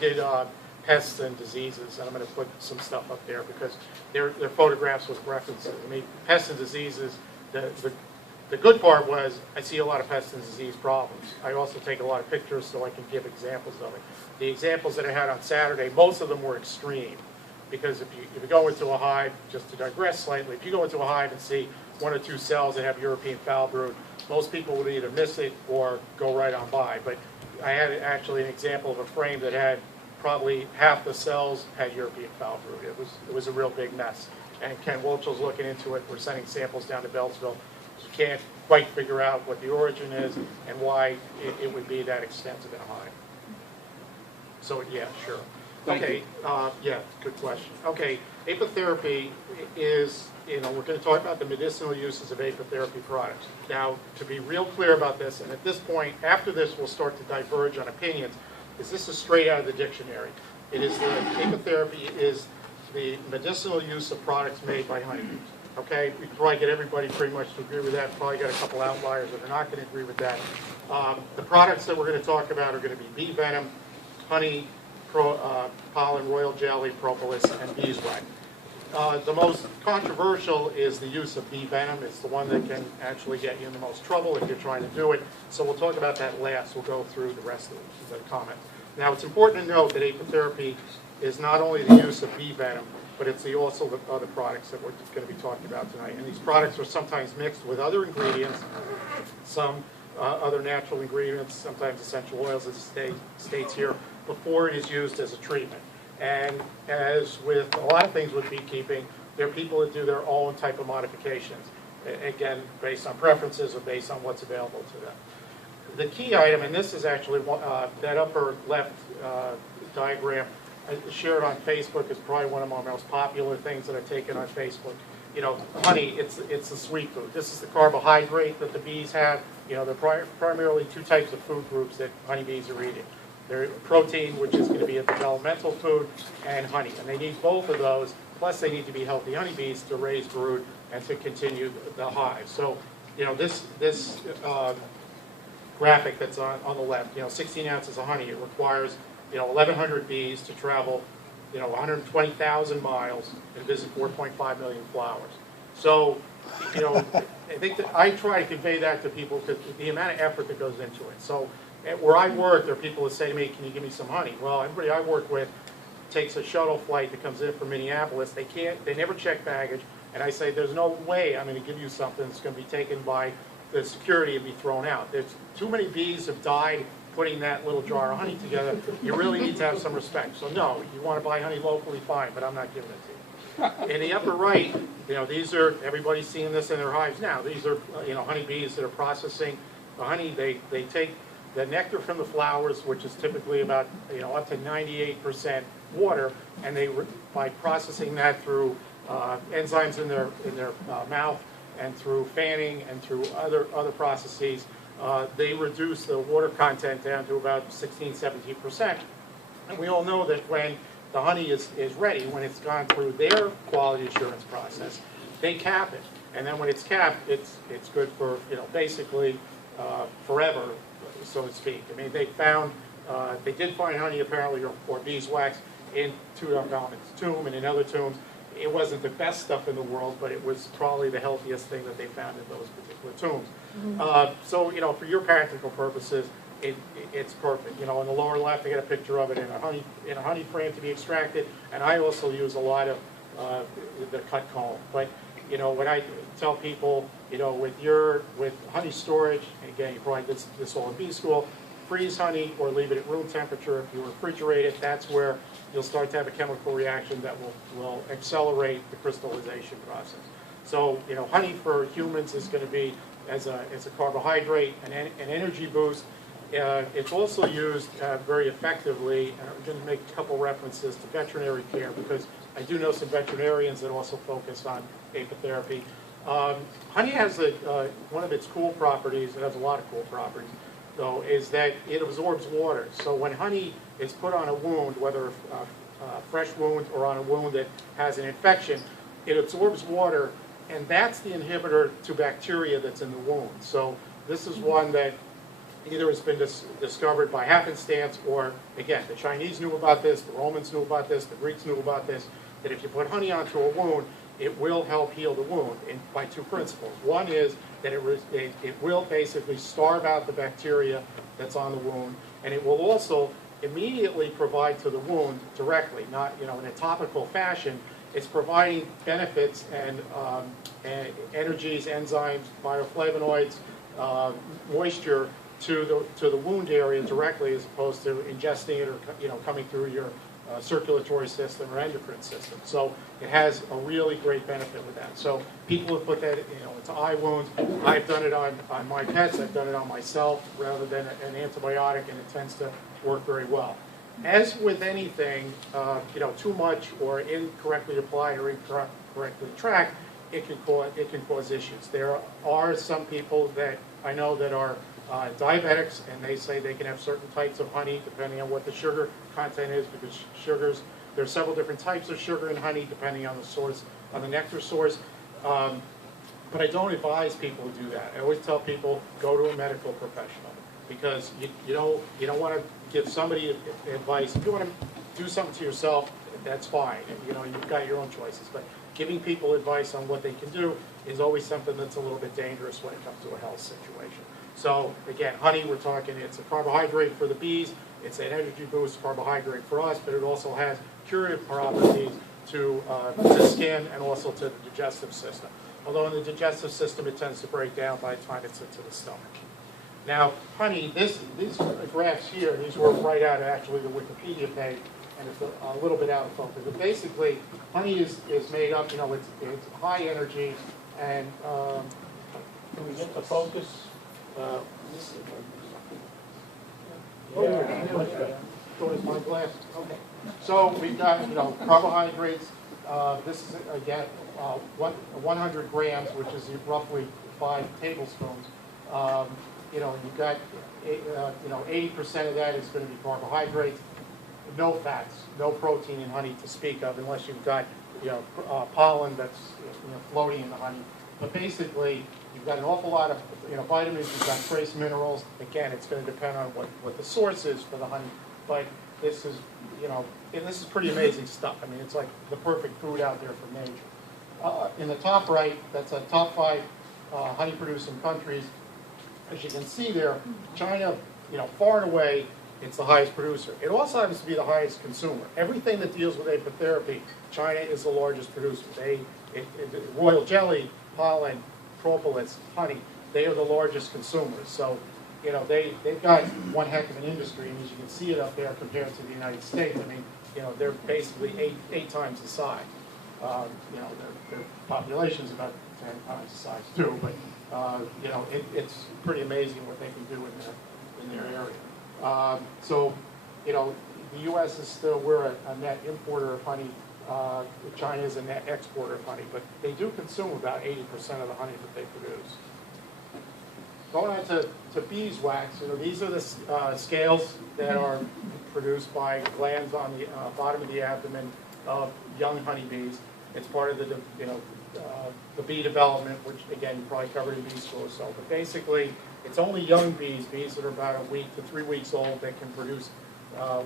did pests and diseases, and I'm going to put some stuff up there because they're photographs with references. I mean, pests and diseases, the good part was I see a lot of pest and disease problems. I also take a lot of pictures so I can give examples of it. The examples that I had on Saturday, most of them were extreme. Because if you go into a hive, just to digress slightly, if you go into a hive and see 1 or 2 cells that have European foul brood, most people would either miss it or go right on by. But I had actually an example of a frame that had probably half the cells had European foul brood. It was a real big mess. And Ken Wolchel's looking into it. We're sending samples down to Beltsville. You can't quite figure out what the origin is and why it would be that extensive in a hive. So yeah, sure. Okay, yeah, good question. Okay, apitherapy is, we're going to talk about the medicinal uses of apitherapy products. Now, to be real clear about this, and at this point, after this, we'll start to diverge on opinions, is this is straight out of the dictionary. It is apitherapy is the medicinal use of products made by honeybees. Okay, we probably get everybody pretty much to agree with that. Probably got a couple outliers that are not going to agree with that. The products that we're going to talk about are going to be bee venom, honey, pollen, royal jelly, propolis, and beeswax. The most controversial is the use of bee venom. It's the one that can actually get you in the most trouble if you're trying to do it. So we'll talk about that last. We'll go through the rest of the comments. Now, it's important to note that apitherapy is not only the use of bee venom, but it's also the other products that we're going to be talking about tonight. And these products are sometimes mixed with other ingredients, some other natural ingredients, sometimes essential oils, as it states here, before it is used as a treatment. And as with a lot of things with beekeeping, there are people that do their own type of modifications, again, based on preferences or based on what's available to them. The key item, and this is actually that upper left diagram, I shared on Facebook, is probably one of my most popular things that I've taken on Facebook. Honey, it's a sweet food. This is the carbohydrate that the bees have. There are primarily 2 types of food groups that honeybees are eating. There's protein, which is going to be a developmental food, and honey. And they need both of those, plus they need to be healthy honeybees to raise brood and to continue the hive. So, this graphic that's on the left, 16 ounces of honey, it requires, 1,100 bees to travel, 120,000 miles and visit 4.5 million flowers. So, I think that I try to convey that to people because the amount of effort that goes into it. So, where I work, there are people that say to me, can you give me some honey? Well, everybody I work with takes a shuttle flight that comes in from Minneapolis. They never check baggage. And I say, there's no way I'm going to give you something that's going to be taken by the security and be thrown out. There's too many bees have died putting that little jar of honey together. You really need to have some respect. So no, you want to buy honey locally, fine, but I'm not giving it to you. In the upper right, these are, everybody's seeing this in their hives now. These are, honeybees that are processing the honey. They take the nectar from the flowers, which is typically about, up to 98% water, and by processing that through enzymes in their mouth and through fanning and through other processes, they reduce the water content down to about 16–17%. And we all know that when the honey is ready, when it's gone through their quality assurance process, they cap it. And then when it's capped, it's good for, basically forever, so to speak. I mean, they did find honey apparently, or beeswax, in Tutankhamun's tomb and in other tombs. It wasn't the best stuff in the world, but it was probably the healthiest thing that they found in those particular tombs. Mm-hmm. So, for your practical purposes, it's perfect. On the lower left, I got a picture of it in a honey frame to be extracted, and I also use a lot of the cut comb. But when I tell people, with honey storage, again, you probably did this all in bee school, freeze honey or leave it at room temperature. If you refrigerate it, that's where you'll start to have a chemical reaction that will accelerate the crystallization process. So, honey for humans is going to be as a carbohydrate, an energy boost. It's also used very effectively, and I'm going to make a couple references to veterinary care because I do know some veterinarians that also focus on apitherapy. Honey has one of its cool properties, it has a lot of cool properties, though, is that it absorbs water. So when honey is put on a wound, whether a fresh wound or on a wound that has an infection, it absorbs water, and that's the inhibitor to bacteria that's in the wound. So this is one that Either it's been discovered by happenstance, or again, the Chinese knew about this, the Romans knew about this, the Greeks knew about this, that if you put honey onto a wound, it will help heal the wound by two principles. One is that it will basically starve out the bacteria that's on the wound, and it will also immediately provide to the wound directly, not in a topical fashion. It's providing benefits and energies, enzymes, bioflavonoids, moisture to the wound area directly, as opposed to ingesting it or coming through your circulatory system or endocrine system. So it has a really great benefit with that. So people have put that into eye wounds. I've done it on my pets. I've done it on myself rather than an antibiotic, and it tends to work very well. As with anything, too much or incorrectly applied or incorrectly tracked, it can cause issues. There are some people that I know that are diabetics, and they say they can have certain types of honey depending on what the sugar content is, because there are several different types of sugar in honey depending on the source, on the nectar source. But I don't advise people to do that. I always tell people, go to a medical professional, because you don't want to give somebody advice. If you want to do something to yourself, that's fine. You've got your own choices. But giving people advice on what they can do is always something that's a little bit dangerous when it comes to a health situation. So again, honey, we're talking, it's a carbohydrate for the bees, it's an energy boost carbohydrate for us, but it also has curative properties to the skin and also to the digestive system. Although in the digestive system, it tends to break down by the time it's into the stomach. Now, honey, these graphs here, these were right out of actually the Wikipedia page, and it's a little bit out of focus. But basically, honey is made up, it's high energy, and can we get the focus? Where's my glass? Okay. So we've got, carbohydrates. This is, again, 100 grams, which is roughly 5 tablespoons. You've got, 80% of that is going to be carbohydrates. No fats, no protein in honey to speak of, unless you've got, pollen that's floating in the honey. But basically, you've got an awful lot of vitamins, you've got trace minerals. Again, it's going to depend on what the source is for the honey. But this is, and this is pretty amazing stuff. I mean, it's like the perfect food out there for nature. In the top right, that's a top 5 honey-producing countries. As you can see there, China, far and away, it's the highest producer. It also happens to be the highest consumer. Everything that deals with apitherapy, China is the largest producer. Royal jelly, pollen, propolis, honey, they are the largest consumers. So, they've got one heck of an industry, and as you can see it up there compared to the United States, I mean, they're basically eight times the size. Their population is about 10 times the size too, but it's pretty amazing what they can do in their area. The U.S. is still, we're a net importer of honey. China is a net exporter of honey, but they do consume about 80% of the honey that they produce. Going on to beeswax, these are the scales that are produced by glands on the bottom of the abdomen of young honeybees. It's part of the bee development, which again you probably covered in bee school or so. But basically, it's only young bees that are about a week to 3 weeks old, that can produce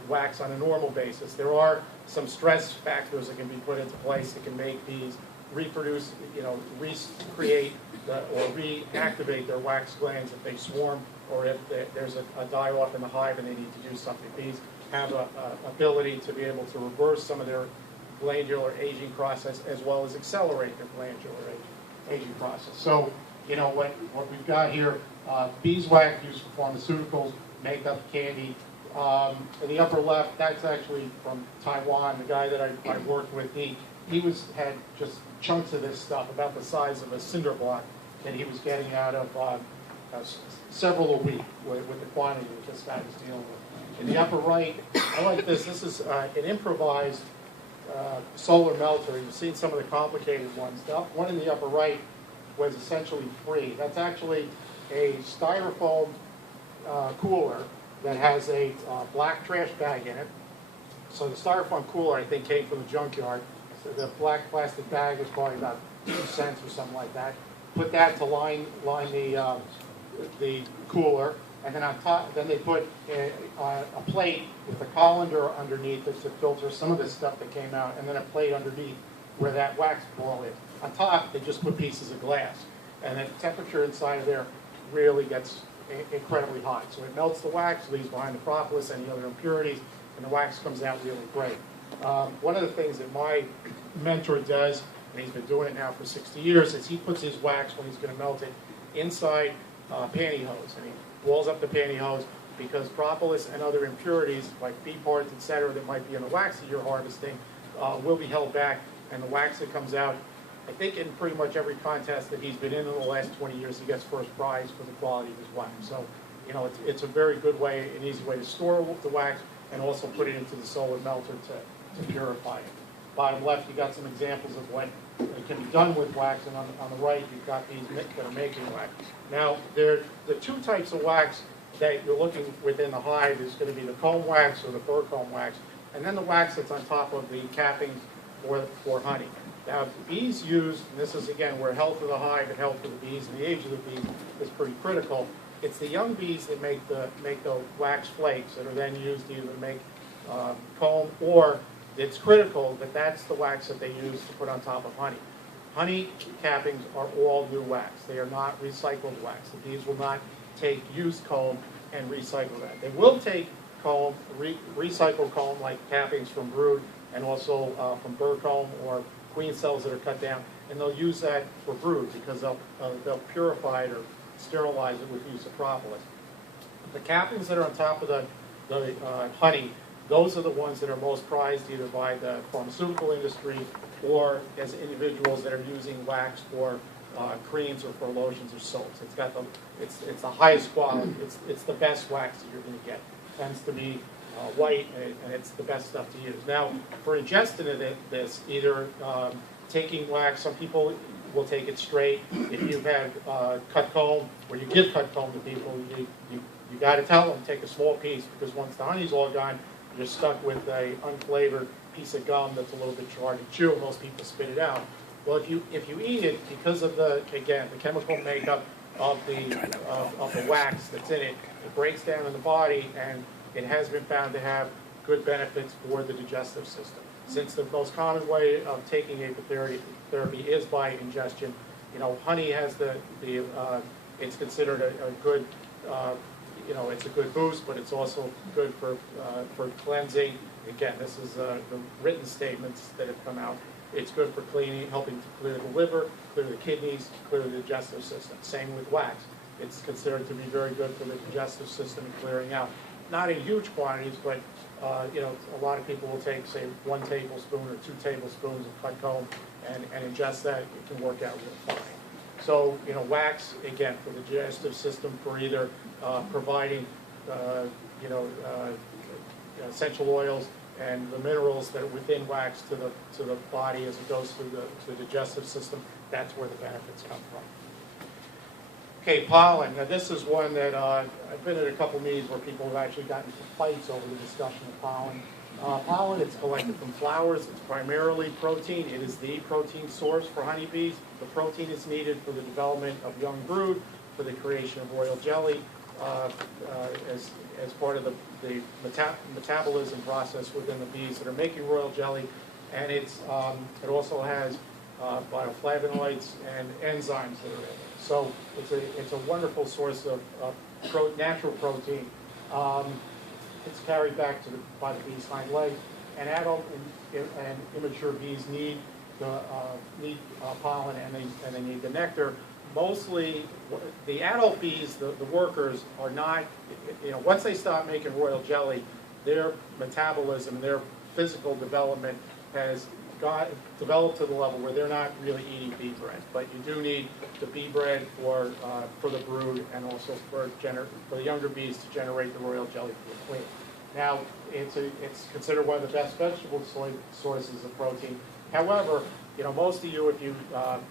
wax on a normal basis. There are some stress factors that can be put into place that can make bees reproduce, recreate or reactivate their wax glands if they swarm, or if there's a die-off in the hive and they need to do something. Bees have an ability to be able to reverse some of their glandular aging process, as well as accelerate their glandular aging process. So, what we've got here, beeswax used for pharmaceuticals, makeup, candy. In the upper left, that's actually from Taiwan. The guy that I worked with, he had just chunks of this stuff about the size of a cinder block that he was getting out of several a week with the quantity that this guy was dealing with. In the upper right, I like this. This is an improvised solar melter. You've seen some of the complicated ones. The one in the upper right was essentially free. That's actually a styrofoam cooler that has a black trash bag in it. So the styrofoam cooler, I think, came from the junkyard. So the black plastic bag is probably about 2 cents or something like that. Put that to line the cooler. and then on top, then they put a plate with a colander underneath it to filter some of this stuff that came out, and then a plate underneath where that wax ball is. On top, they just put pieces of glass, and the temperature inside of there really gets incredibly hot. So it melts the wax, leaves behind the propolis, any other impurities, and the wax comes out really great. One of the things that my mentor does, and he's been doing it now for 60 years, is he puts his wax, when he's going to melt it, inside pantyhose. And he walls up the pantyhose because propolis and other impurities, like bee parts, etc., that might be in the wax that you're harvesting, will be held back, and the wax that comes out, I think in pretty much every contest that he's been in the last 20 years, he gets first prize for the quality of his wax. So, you know, it's a very good way, an easy way to store the wax, and also put it into the solar melter to purify it. Bottom left, you got some examples of what can be done with wax, and on the right, you've got these that are making wax. Now, the two types of wax that you're looking within the hive is going to be the comb wax or the fur comb wax, and then the wax that's on top of the cappings for honey. Now, bees use, and this is again where health of the hive and health of the bees and the age of the bees is pretty critical. It's the young bees that make the wax flakes that are then used either to make comb, or it's critical that that's the wax that they use to put on top of honey. Honey cappings are all new wax. They are not recycled wax. The bees will not take used comb and recycle that. They will take comb, recycled comb like cappings from brood and also from burr comb or queen cells that are cut down, and they'll use that for brood because they'll purify it or sterilize it with use of propolis. The cappings that are on top of the honey, those are the ones that are most prized either by the pharmaceutical industry or as individuals that are using wax for creams or for lotions or soaps. It's the highest quality. It's the best wax that you're going to get. It tends to be white, and it's the best stuff to use. Now, for ingesting this, either taking wax, some people will take it straight. If you've had cut comb, or you give cut comb to people, you got to tell them take a small piece, because once the honey's all gone, you're stuck with a unflavored piece of gum that's a little bit hard to chew. Most people spit it out. Well, if you eat it, because of the chemical makeup of the wax that's in it, it breaks down in the body, and it has been found to have good benefits for the digestive system. Since the most common way of taking apitherapy is by ingestion, you know, honey has it's considered a good, it's a good boost, but it's also good for cleansing. Again, this is the written statements that have come out. It's good for cleaning, helping to clear the liver, clear the kidneys, clear the digestive system. Same with wax. It's considered to be very good for the digestive system and clearing out. Not in huge quantities, but a lot of people will take, say, 1 tablespoon or 2 tablespoons of cut comb and ingest that. It can work out real fine. So, wax, again, for the digestive system, for either providing, essential oils and the minerals that are within wax to the body as it goes through the digestive system. That's where the benefits come from. Okay, pollen. Now, this is one that I've been at a couple meetings where people have actually gotten into fights over the discussion of pollen. Pollen, it's collected from flowers. It's primarily protein. It is the protein source for honeybees. The protein is needed for the development of young brood, for the creation of royal jelly, as part of the metabolism process within the bees that are making royal jelly. And it also has bioflavonoids and enzymes that are in it. So it's a wonderful source of natural protein. It's carried back by the bee's hind legs. And adult and immature bees need pollen, and they need the nectar. Mostly, the adult bees, the workers, are not, once they stop making royal jelly, their metabolism, their physical development has developed to the level where they're not really eating bee bread. But you do need the bee bread for the brood, and also for the younger bees to generate the royal jelly for the queen. Now, it's considered one of the best vegetable sources of protein. However, most of you, if you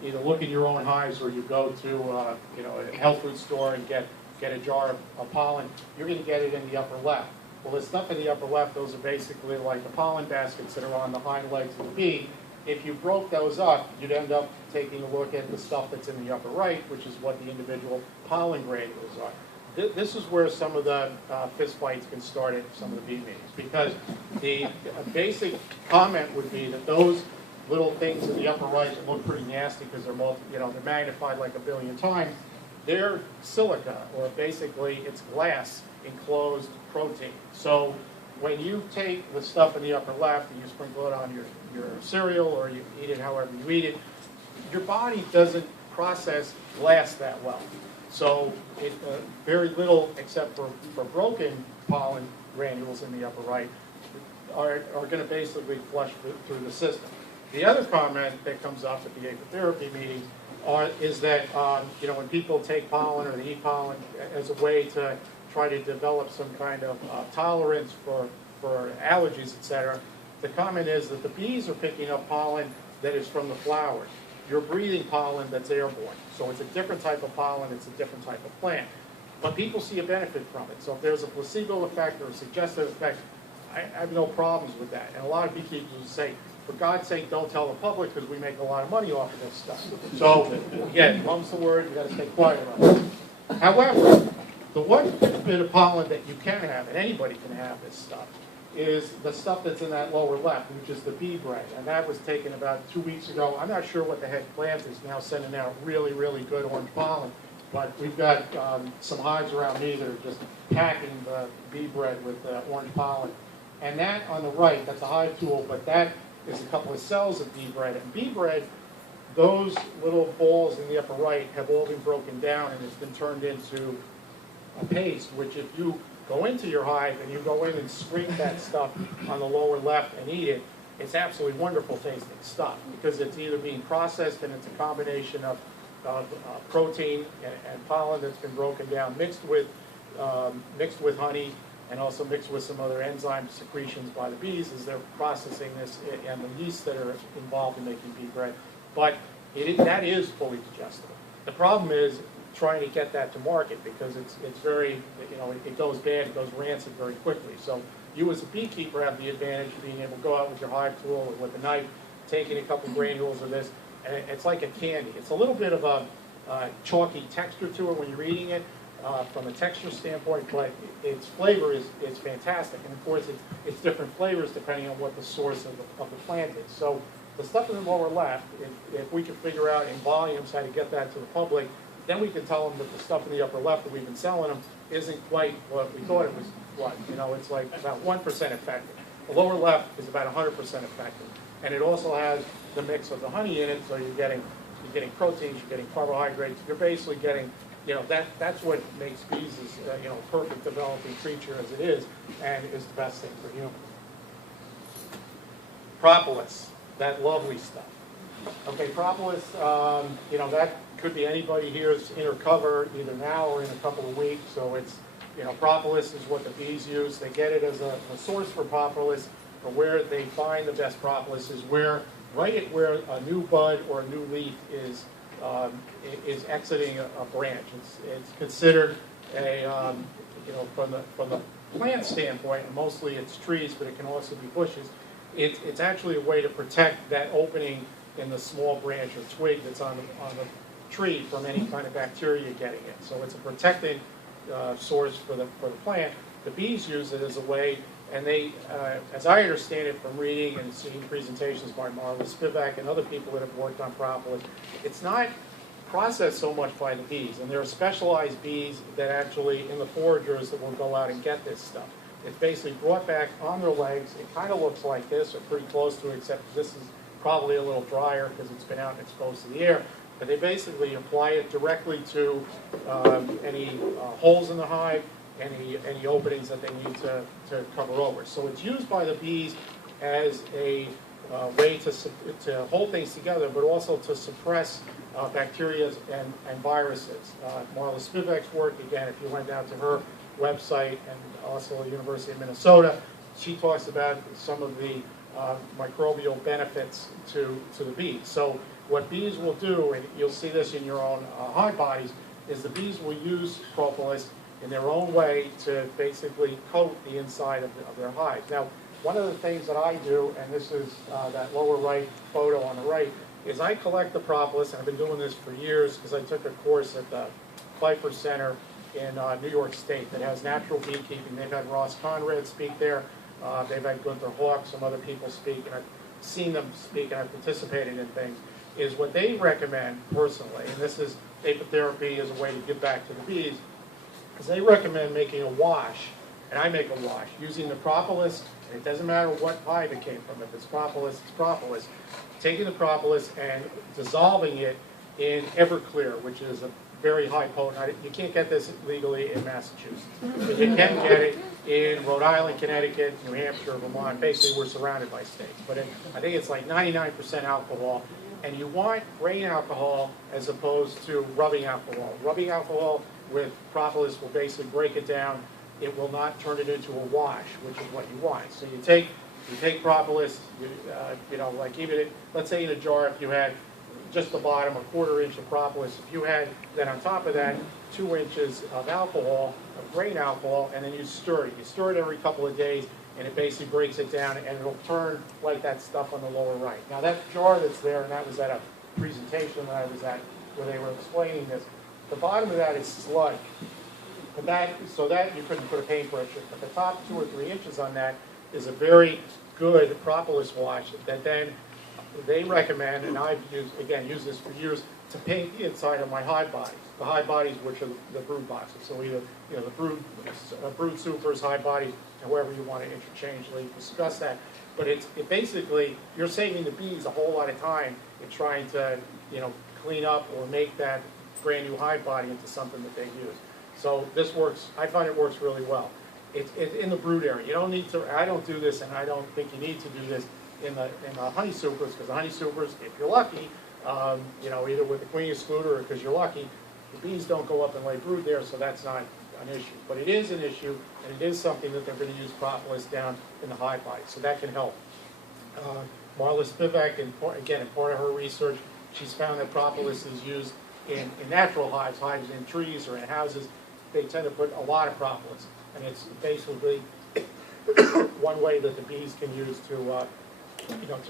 either look in your own hives or you go to a health food store and get a jar of pollen, you're going to get it in the upper left. Well, the stuff in the upper left, those are basically like the pollen baskets that are on the hind legs of the bee. If you broke those up, you'd end up taking a look at the stuff that's in the upper right, which is what the individual pollen granules are. this is where some of the fist fights can start at some of the bee meetings, because the basic comment would be that those little things in the upper right that look pretty nasty because they're magnified like a billion times, they're silica, or basically it's glass enclosed protein. So when you take the stuff in the upper left and you sprinkle it on your cereal, or you eat it however you eat it, your body doesn't process glass that well. So very little, except for broken pollen granules in the upper right, are going to basically flush through the system. The other comment that comes up at the Apitherapy meeting is that when people take pollen or they eat pollen as a way to try to develop some kind of tolerance for allergies, etc., the comment is that the bees are picking up pollen that is from the flowers. You're breathing pollen that's airborne. So it's a different type of pollen, it's a different type of plant. But people see a benefit from it. So if there's a placebo effect or a suggestive effect, I have no problems with that. And a lot of beekeepers will say, for God's sake, don't tell the public because we make a lot of money off of this stuff. So again, mum's the word, you got to stay quiet about it. However, the one bit of pollen that you can have, and anybody can have this stuff, is the stuff that's in that lower left, which is the bee bread. And that was taken about 2 weeks ago. I'm not sure what the heck plant is now sending out really, really good orange pollen. But we've got some hives around me that are just packing the bee bread with orange pollen. And that on the right, that's a hive tool, but that is a couple of cells of bee bread. And bee bread, those little balls in the upper right have all been broken down and it's been turned into a paste, which if you go into your hive and you go in and scrape that stuff on the lower left and eat it, it's absolutely wonderful tasting stuff, because it's either being processed and it's a combination of protein and pollen that's been broken down, mixed with honey, and also mixed with some other enzyme secretions by the bees as they're processing this, and the yeast that are involved in making bee bread. But that is fully digestible. The problem is trying to get that to market, because it's very, it goes bad, it goes rancid very quickly. So you as a beekeeper have the advantage of being able to go out with your hive tool or with a knife, taking a couple granules of this, and it's like a candy. It's a little bit of a chalky texture to it when you're eating it from a texture standpoint, but its flavor is fantastic. And of course, it's different flavors depending on what the source of the plant is. So the stuff in the lower left, if we can figure out in volumes how to get that to the public, then we can tell them that the stuff in the upper left that we've been selling them isn't quite what we thought it was. It's like about 1% effective. The lower left is about 100% effective. And it also has the mix of the honey in it, so you're getting proteins, you're getting carbohydrates, you're basically getting, that's what makes bees as, a perfect developing creature as it is, and is the best thing for humans. Propolis, that lovely stuff. Okay, propolis, that could be anybody here's inner cover either now or in a couple of weeks. So it's, propolis is what the bees use. They get it as a source for propolis, or where they find the best propolis is right at where a new bud or a new leaf is exiting a branch. It's considered a, from the plant standpoint, and mostly it's trees, but it can also be bushes. It's actually a way to protect that opening in the small branch or twig that's on the tree from any kind of bacteria getting it. So it's a protected source for the plant. The bees use it as a way, and they, as I understand it from reading and seeing presentations by Marla Spivak and other people that have worked on propolis, it's not processed so much by the bees, and there are specialized bees that actually, in the foragers, that will go out and get this stuff. It's basically brought back on their legs. It kind of looks like this, or pretty close to it, except this is probably a little drier because it's been out and exposed to the air. But they basically apply it directly to any holes in the hive, any openings that they need to cover over. So it's used by the bees as a way to hold things together, but also to suppress bacteria and viruses. Marla Spivak's work, again, if you went down to her website, and also the University of Minnesota, she talks about some of the microbial benefits to the bees. So what bees will do, and you'll see this in your own hive bodies, is the bees will use propolis in their own way to basically coat the inside of their hives. Now, one of the things that I do, and this is that lower right photo on the right, is I collect the propolis, and I've been doing this for years because I took a course at the Pfeiffer Center in New York State that has natural beekeeping. They've had Ross Conrad speak there. They've had Gunther Hawk, some other people speak, and I've seen them speak, and I've participated in things, is what they recommend personally, and this is apitherapy as a way to give back to the bees, is they recommend making a wash, and I make a wash, using the propolis, and it doesn't matter what hive it came from. If it's propolis, taking the propolis and dissolving it in Everclear, which is a very high potent. You can't get this legally in Massachusetts, but you can get it in Rhode Island, Connecticut, New Hampshire, Vermont. Basically, we're surrounded by states. But I think it's like 99% alcohol, and you want grain alcohol as opposed to rubbing alcohol. Rubbing alcohol with propolis will basically break it down. It will not turn it into a wash, which is what you want. So you take propolis, you know, like even let's say in a jar, if you had just the bottom, a 1/4 inch of propolis. If you had then on top of that 2 inches of alcohol, of grain alcohol, and then you stir it. You stir it every couple of days, and it basically breaks it down, and it'll turn like that stuff on the lower right. Now that jar that's there, and that was at a presentation that I was at where they were explaining this. The bottom of that is sludge. But so that you couldn't put a paintbrush in. But the top 2 or 3 inches on that is a very good propolis wash that then they recommend, and I've used this for years, to paint the inside of my hive bodies. The hive bodies, which are the brood boxes. So either the brood supers, hive bodies, however you want to interchangeably discuss that. But it basically, you're saving the bees a whole lot of time in trying to clean up or make that brand new hive body into something that they use. So this works. I find it works really well. It's in the brood area. You don't need to. I don't do this, and I don't think you need to do this in the honey supers, because the honey supers, if you're lucky, either with the queen excluder or because you're lucky, the bees don't go up and lay brood there, so that's not an issue. But it is an issue, and it is something that they're going to use propolis down in the hive body, so that can help. Marla Spivak, again, in part of her research, she's found that propolis is used in natural hives in trees or in houses. They tend to put a lot of propolis, and it's basically one way that the bees can use to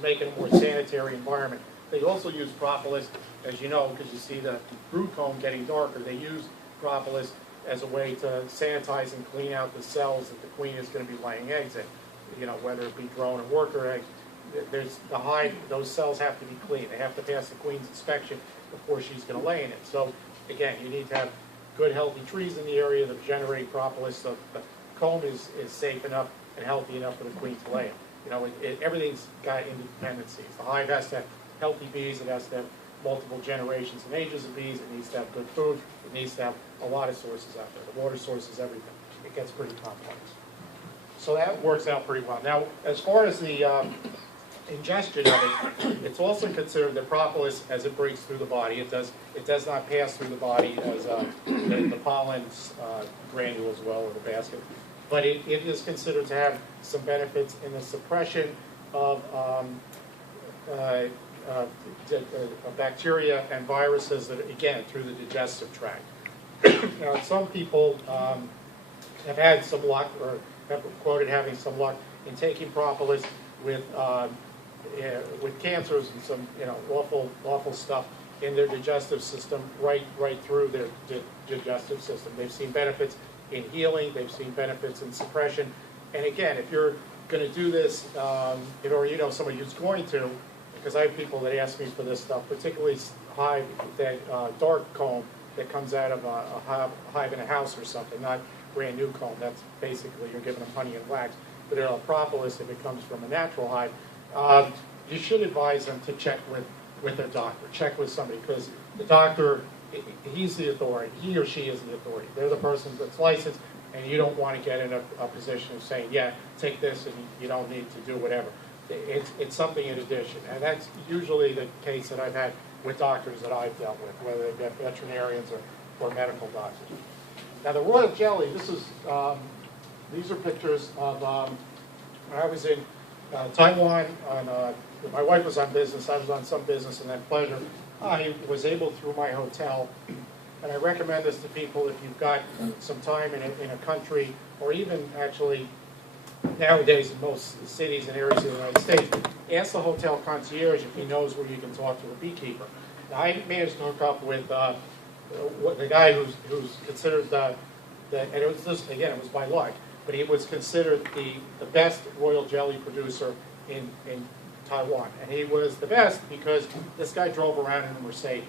make it a more sanitary environment. They also use propolis, as you know, because you see the brood comb getting darker. They use propolis as a way to sanitize and clean out the cells that the queen is going to be laying eggs in. Whether it be drone or worker eggs, there's the hive. Those cells have to be clean. They have to pass the queen's inspection before she's going to lay in it. So again, you need to have good, healthy trees in the area that generate propolis, so the comb is safe enough and healthy enough for the queen to lay in. Everything's got interdependencies. The hive has to have healthy bees. It has to have multiple generations and ages of bees. It needs to have good food. It needs to have a lot of sources out there. The water source is everything. It gets pretty complex. So that works out pretty well. Now, as far as the ingestion of it, it's also considered that propolis, as it breaks through the body, it does not pass through the body as the pollen granule as well, or the basket. But it is considered to have some benefits in the suppression of bacteria and viruses that, again, through the digestive tract. Now, some people have had some luck, or have quoted having some luck in taking propolis with cancers and some awful stuff in their digestive system, right through their digestive system. They've seen benefits in healing. They've seen benefits in suppression. And again, if you're going to do this, or somebody who's going to, because I have people that ask me for this stuff, particularly hive, that dark comb that comes out of a hive in a house or something, not brand new comb. That's basically you're giving them honey and wax. But propolis, if it comes from a natural hive, you should advise them to check with their doctor. Check with somebody, because the doctor, he's the authority. He or she is the authority. They're the person that's licensed, and you don't want to get in a position of saying, yeah, take this and you don't need to do whatever. It's something in addition, and that's usually the case that I've had with doctors that I've dealt with, whether they've been veterinarians or medical doctors. Now the royal jelly, these are pictures of when I was in Taiwan. My wife was on business, I was on some business, and then pleasure. I was able, through my hotel, and I recommend this to people if you've got some time in a country, or even actually nowadays in most cities and areas of the United States, ask the hotel concierge if he knows where you can talk to a beekeeper. Now, I managed to hook up with the guy who's considered and it was just, again, it was by luck, but he was considered the best royal jelly producer in Taiwan. And he was the best because this guy drove around in a Mercedes.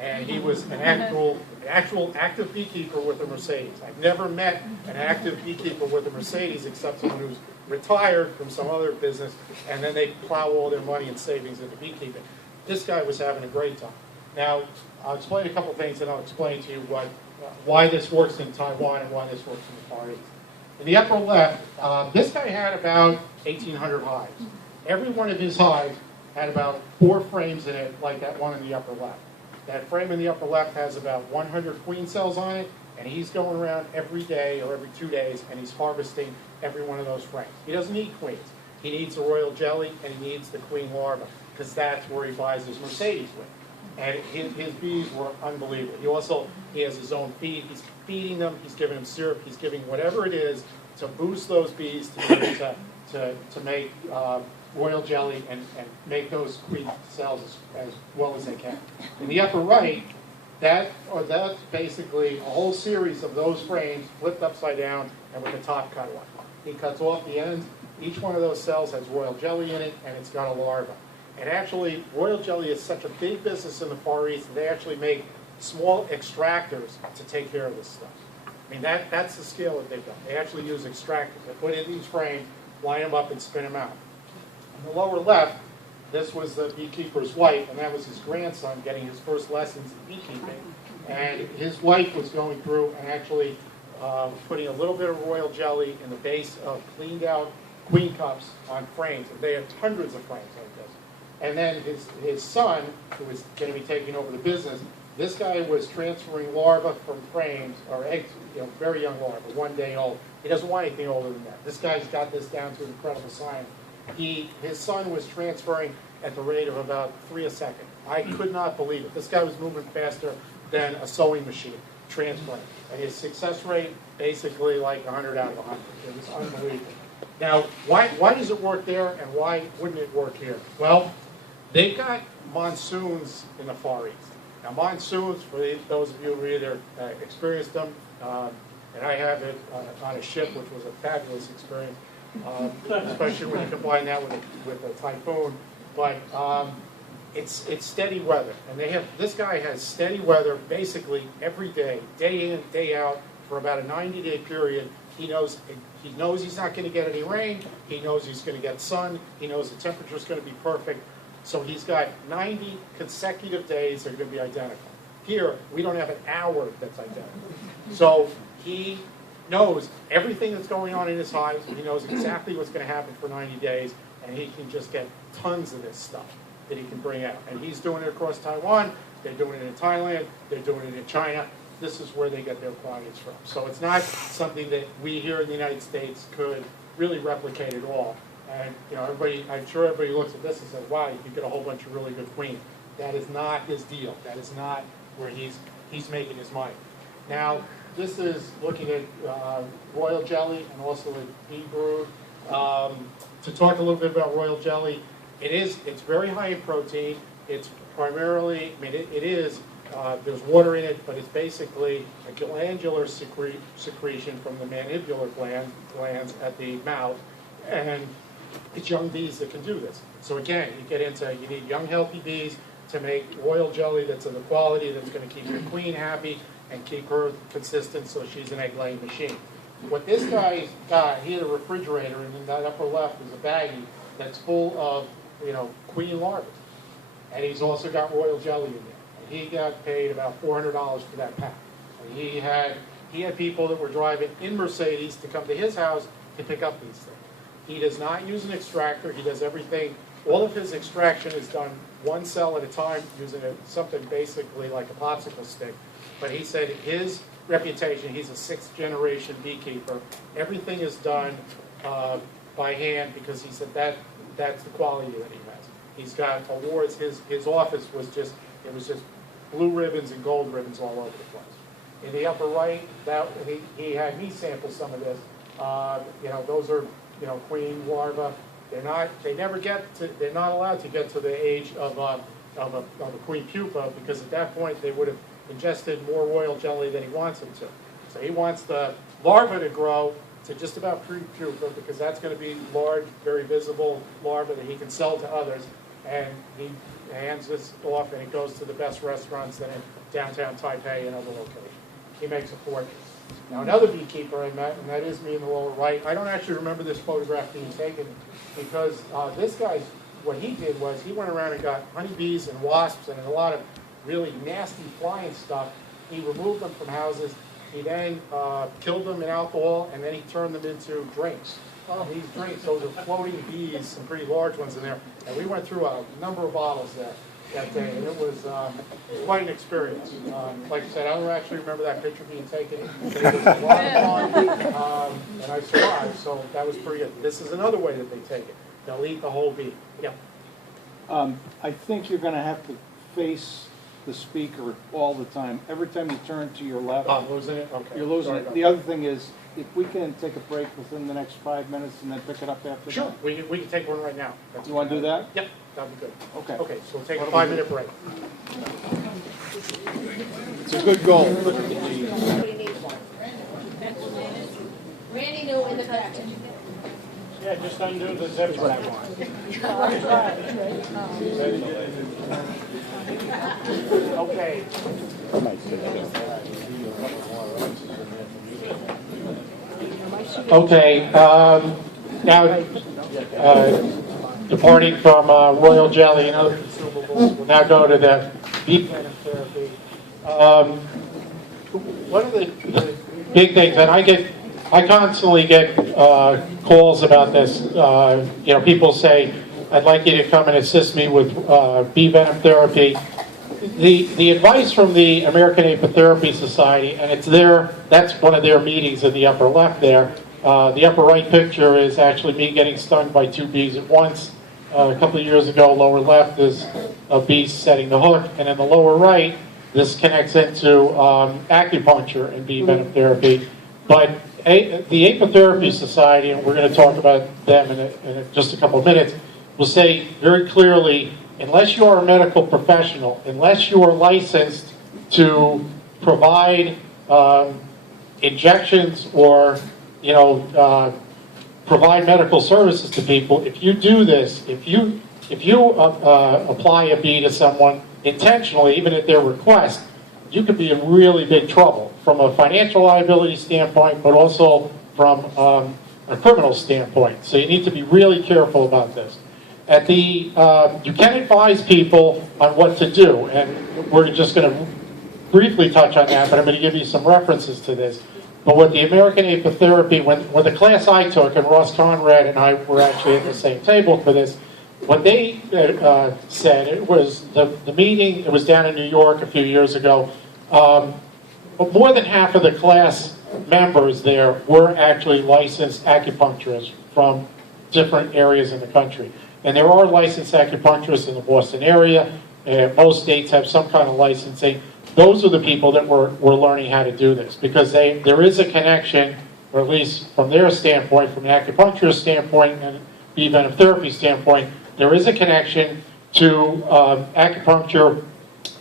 And he was an actual active beekeeper with a Mercedes. I've never met an active beekeeper with a Mercedes except someone who's retired from some other business, and then they plow all their money and savings into beekeeping. This guy was having a great time. Now, I'll explain a couple things, and I'll explain to you why this works in Taiwan and why this works in the Far East. In the upper left, this guy had about 1,800 hives. Every one of his hives had about 4 frames in it, like that one in the upper left. That frame in the upper left has about 100 queen cells on it, and he's going around every day or every 2 days, and he's harvesting every one of those frames. He doesn't need queens. He needs a royal jelly, and he needs the queen larva, because that's where he buys his Mercedes with. And his bees were unbelievable. He has his own feed. He's feeding them. He's giving them syrup. He's giving whatever it is to boost those bees to make royal jelly and make those queen cells as well as they can. In the upper right, that's basically a whole series of those frames flipped upside down and with the top cut off. He cuts off the ends. Each one of those cells has royal jelly in it, and it's got a larva. And actually, royal jelly is such a big business in the Far East, they actually make small extractors to take care of this stuff. I mean, that's the scale that they've done. They actually use extractors. They put in these frames, line them up, and spin them out. In the lower left, this was the beekeeper's wife, and that was his grandson getting his first lessons in beekeeping. And his wife was going through and actually putting a little bit of royal jelly in the base of cleaned out queen cups on frames. And they had hundreds of frames like this. And then his son, who was going to be taking over the business, this guy was transferring larvae from frames, or eggs, very young larvae, 1 day old. He doesn't want anything older than that. This guy's got this down to incredible science. His son was transferring at the rate of about 3 a second. I could not believe it. This guy was moving faster than a sewing machine, transferring. And his success rate, basically like 100 out of 100. It was unbelievable. Now, why does it work there, and why wouldn't it work here? Well, they've got monsoons in the Far East. Now, monsoons, for those of you who either experienced them, and I have it on a ship, which was a fabulous experience, especially when you combine that with a typhoon. But it's steady weather, and this guy has steady weather basically every day in, day out, for about a 90-day period. He knows he's not going to get any rain. He knows he's going to get sun. He knows the temperature's going to be perfect. So he's got 90 consecutive days that are going to be identical. Here, we don't have an hour that's identical. So he knows everything that's going on in his hives. He knows exactly what's going to happen for 90 days, and he can just get tons of this stuff that he can bring out. And he's doing it across Taiwan. They're doing it in Thailand. They're doing it in China. This is where they get their quantities from. So it's not something that we here in the United States could really replicate at all. And I'm sure everybody looks at this and says, wow, you could get a whole bunch of really good queens. That is not his deal. That is not where he's making his money. Now, this is looking at royal jelly and also at bee brood. To talk a little bit about royal jelly, it's very high in protein. It's primarily, there's water in it, but it's basically a glandular secretion from the mandibular glands at the mouth, and it's young bees that can do this. So again, you need young healthy bees to make royal jelly that's of the quality that's going to keep your queen happy and keep her consistent so she's an egg-laying machine. What this guy's got, he had a refrigerator, and in that upper left is a baggie that's full of queen larvae. And he's also got royal jelly in there. And he got paid about $400 for that pack. And he had people that were driving in Mercedes to come to his house to pick up these things. He does not use an extractor. He does everything. All of his extraction is done 1 cell at a time using something basically like a popsicle stick. But he said his reputation, he's a 6th generation beekeeper. Everything is done by hand because he said that's the quality that he has. He's got awards. His office was just blue ribbons and gold ribbons all over the place. In the upper right, he had me sample some of this. Those are queen larvae. They're not allowed to get to the age of a queen pupa, because at that point they would have ingested more royal jelly than he wants them to. So he wants the larva to grow to just about pre-pupa, because that's going to be large, very visible larva that he can sell to others. And he hands this off, and it goes to the best restaurants in downtown Taipei and other locations. He makes a fortune. Now, another beekeeper I met, and that is me in the lower right, I don't actually remember this photograph being taken, because this guy, what he did was he went around and got honeybees and wasps and a lot of really nasty flying stuff. He removed them from houses. He then killed them in alcohol, and then he turned them into drinks. And these drinks, those are floating bees, some pretty large ones in there. And we went through a number of bottles that day, and it was quite an experience. Like I said, I don't actually remember that picture being taken, but it was a lot of fun, and I survived, so that was pretty good. This is another way that they take it. They'll eat the whole bee. Yeah. I think you're going to have to face the speaker all the time. Every time you turn to your left, I'm losing it? Okay. you're losing Sorry it. about The that. other thing is, if we can take a break within the next 5 minutes and then pick it up after Sure, that. we can take one right now. You want to do that? Yep, that'd be good. Okay. Okay, so we'll take a 5-minute break. It's a good goal. Randy knew in the back. Yeah, just undo the zip what I want. Okay. Okay, now, departing from royal jelly and other consumables, we'll now go to the Venom Therapy. One of the big things, and I constantly get calls about this. People say, I'd like you to come and assist me with bee venom therapy. The advice from the American Apitherapy Society, and it's that's one of their meetings in the upper left there. The upper right picture is actually me getting stung by 2 bees at once. A couple of years ago, lower left is a bee setting the hook, and in the lower right, this connects into acupuncture and bee venom therapy. But the Apitherapy Society, and we're going to talk about them in just a couple of minutes, will say very clearly, unless you are a medical professional, unless you are licensed to provide injections or provide medical services to people, if you do this, if you apply a bee to someone intentionally, even at their request, you could be in really big trouble from a financial liability standpoint, but also from a criminal standpoint. So you need to be really careful about this. You can advise people on what to do, and we're just going to briefly touch on that, but I'm going to give you some references to this. But what the American Apitherapy, when the class I took, and Ross Conrad and I were actually at the same table for this, what they said, it was the meeting, it was down in New York a few years ago, but more than half of the class members there were actually licensed acupuncturists from different areas in the country. And there are licensed acupuncturists in the Boston area. Most states have some kind of licensing. Those are the people that were learning how to do this, because there is a connection, or at least from their standpoint, from an acupuncturist standpoint and bee venom therapy standpoint, there is a connection to acupuncture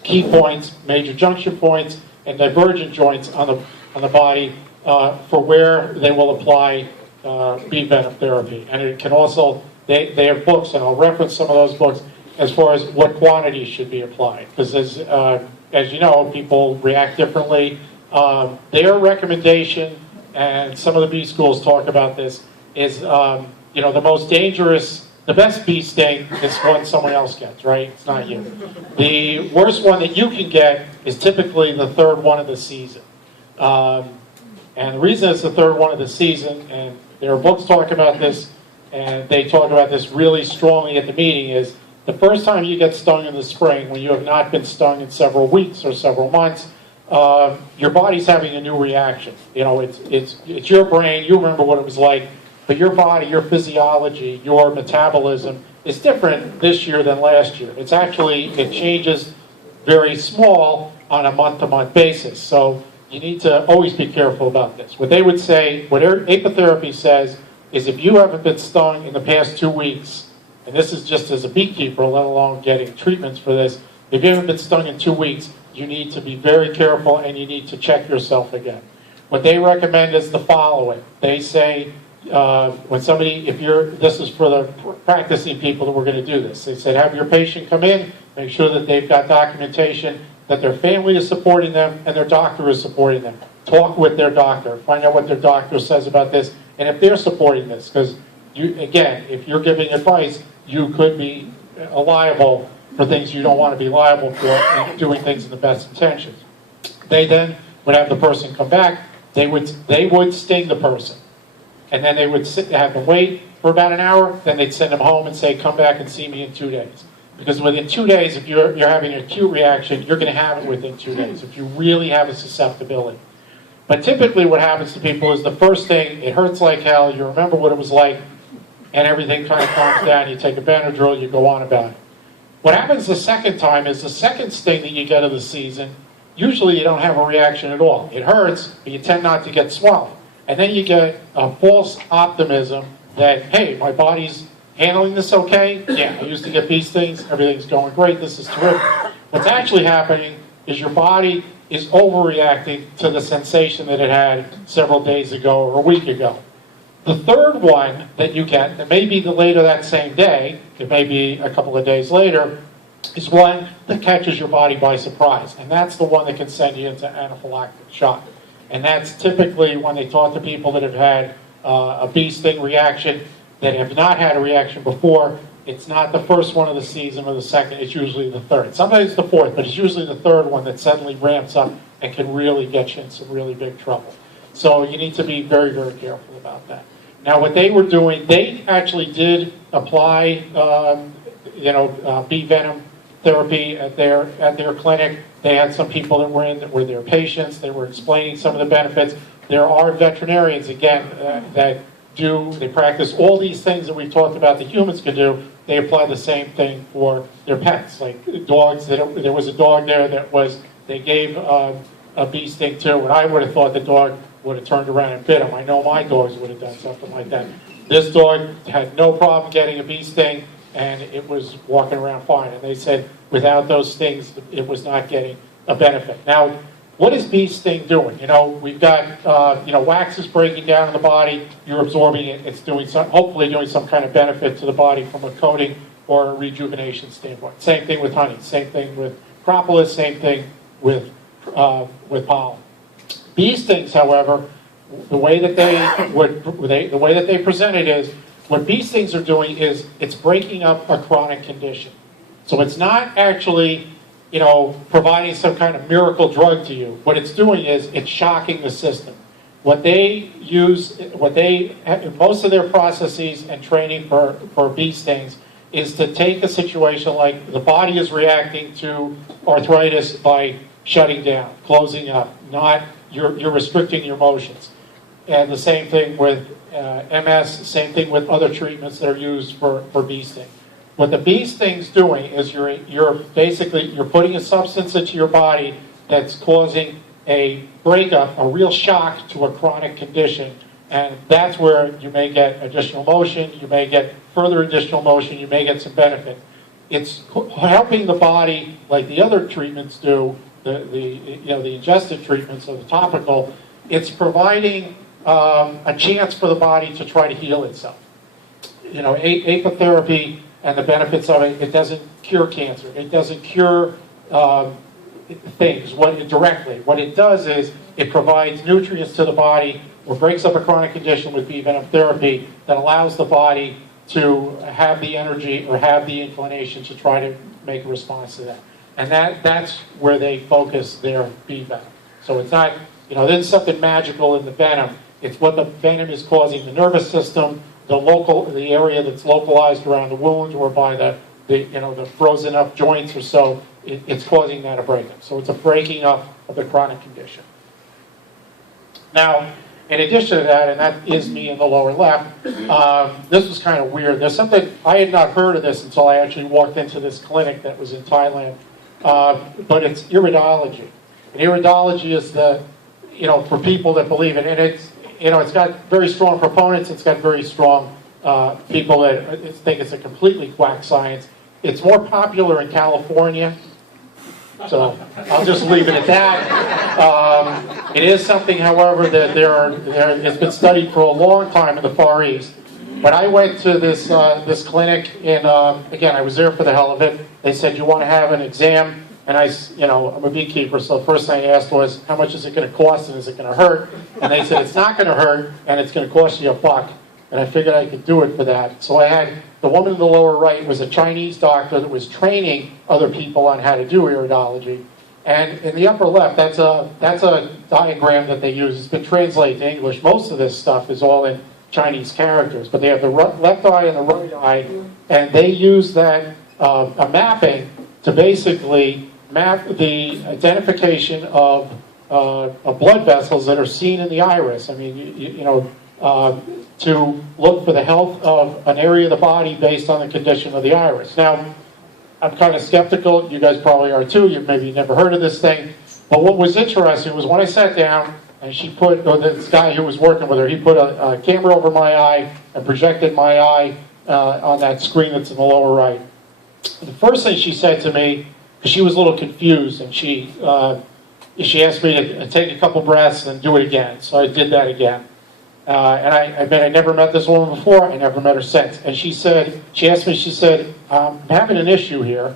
key points, major junction points, and divergent joints on the body for where they will apply bee venom therapy. And it can also, they have books, and I'll reference some of those books, as far as what quantities should be applied. Because as you know, people react differently. Their recommendation, and some of the bee schools talk about this, is the most dangerous, the best bee sting is one someone else gets, right? It's not you. The worst one that you can get is typically the third one of the season. And the reason it's the third one of the season, and there are books talk about this, and they talk about this really strongly at the meeting, is the first time you get stung in the spring, when you have not been stung in several weeks or several months, your body's having a new reaction. It's your brain, you remember what it was like, but your body, your physiology, your metabolism is different this year than last year. It changes very small on a month-to-month basis. So you need to always be careful about this. What they would say, what Apitherapy says, is if you haven't been stung in the past 2 weeks, and this is just as a beekeeper, let alone getting treatments for this, if you haven't been stung in 2 weeks, you need to be very careful and you need to check yourself again. What they recommend is the following. They say, when somebody, this is for the practicing people that we're going to do this. They said, have your patient come in, make sure that they've got documentation, that their family is supporting them, and their doctor is supporting them. Talk with their doctor, find out what their doctor says about this, and if they're supporting this, because again, if you're giving advice, you could be liable for things you don't want to be liable for, and doing things in the best intentions. They then would have the person come back, they would sting the person. And then they would have them wait for about an hour, then they'd send them home and say, come back and see me in 2 days. Because within 2 days, if you're having an acute reaction, you're going to have it within 2 days, if you really have a susceptibility. But typically what happens to people is the first thing, it hurts like hell, you remember what it was like, and everything kind of calms down, you take a Benadryl, you go on about it. What happens the second time is the second sting that you get of the season, usually you don't have a reaction at all. It hurts, but you tend not to get swallowed. And then you get a false optimism that, hey, my body's handling this okay? Yeah, I used to get bee stings, everything's going great, this is terrific. What's actually happening is your body is overreacting to the sensation that it had several days ago or a week ago. The third one that you get, that may be later that same day, it may be a couple of days later, is one that catches your body by surprise. And that's the one that can send you into anaphylactic shock. And that's typically when they talk to people that have had a bee sting reaction, that have not had a reaction before. It's not the first one of the season or the second, it's usually the third. Sometimes it's the fourth, but it's usually the third one that suddenly ramps up and can really get you in some really big trouble. So you need to be very, very careful about that. Now what they were doing, they actually did apply bee venom therapy at their clinic. They had some people that were in that were their patients. They were explaining some of the benefits. There are veterinarians, again, they practice all these things that we've talked about that humans can do. They apply the same thing for their pets, like dogs. There was a dog there they gave a bee sting to, and I would have thought the dog would have turned around and bit him. I know my dogs would have done something like that. This dog had no problem getting a bee sting, and it was walking around fine. And they said without those stings, it was not getting a benefit. Now, what is bee sting doing? We've got, wax is breaking down in the body, you're absorbing it, it's hopefully doing some kind of benefit to the body from a coating or a rejuvenation standpoint. Same thing with honey, same thing with propolis, same thing with pollen. Bee stings, however, the way that they present it is, what bee stings are doing is it's breaking up a chronic condition. So it's not actually, providing some kind of miracle drug to you. What it's doing is it's shocking the system. Most of their processes and training for bee stings is to take a situation like the body is reacting to arthritis by shutting down, closing up, you're restricting your motions. And the same thing with MS, same thing with other treatments that are used for bee sting. What the bee sting's doing is you're putting a substance into your body that's causing a breakup, a real shock to a chronic condition, and that's where you may get additional motion, you may get further additional motion, you may get some benefit. It's helping the body, like the other treatments do, the ingested treatments or the topical. It's providing a chance for the body to try to heal itself. Apitherapy and the benefits of it doesn't cure cancer. It doesn't cure things directly. What it does is it provides nutrients to the body or breaks up a chronic condition with bee venom therapy that allows the body to have the energy or have the inclination to try to make a response to that. And that's where they focus their bee venom. So it's not, there's something magical in the venom. It's what the venom is causing the nervous system, the area that's localized around the wound or by the frozen up joints or so. It's causing that a breakup. So it's a breaking up of the chronic condition. Now, in addition to that, and that is me in the lower left, this was kind of weird. There's something, I had not heard of this until I actually walked into this clinic that was in Thailand, but it's iridology. And iridology is for people that believe it, and it's got very strong proponents, it's got very strong people that think it's a completely quack science. It's more popular in California So I'll just leave it at that. It is something, however, that it's been studied for a long time in the Far East. But I went to this clinic, and again, I was there for the hell of it. They said, you want to have an exam? And I'm a beekeeper, so the first thing I asked was, how much is it going to cost, and is it going to hurt? And they said, it's not going to hurt, and it's going to cost you $1. And I figured I could do it for that. So I had the woman in the lower right was a Chinese doctor that was training other people on how to do iridology. And in the upper left, that's a diagram that they use. It's been translated to English. Most of this stuff is all in Chinese characters, but they have the left eye and the right eye, and they use that a mapping to basically map the identification of blood vessels that are seen in the iris. I mean, to look for the health of an area of the body based on the condition of the iris. Now, I'm kind of skeptical. You guys probably are too. You've maybe never heard of this thing. But what was interesting was when I sat down, and this guy who was working with her, he put a camera over my eye and projected my eye on that screen that's in the lower right. The first thing she said to me, because she was a little confused, and she asked me to take a couple breaths and do it again. So I did that again. And I never met this woman before. I never met her since. And she asked me, I'm having an issue here.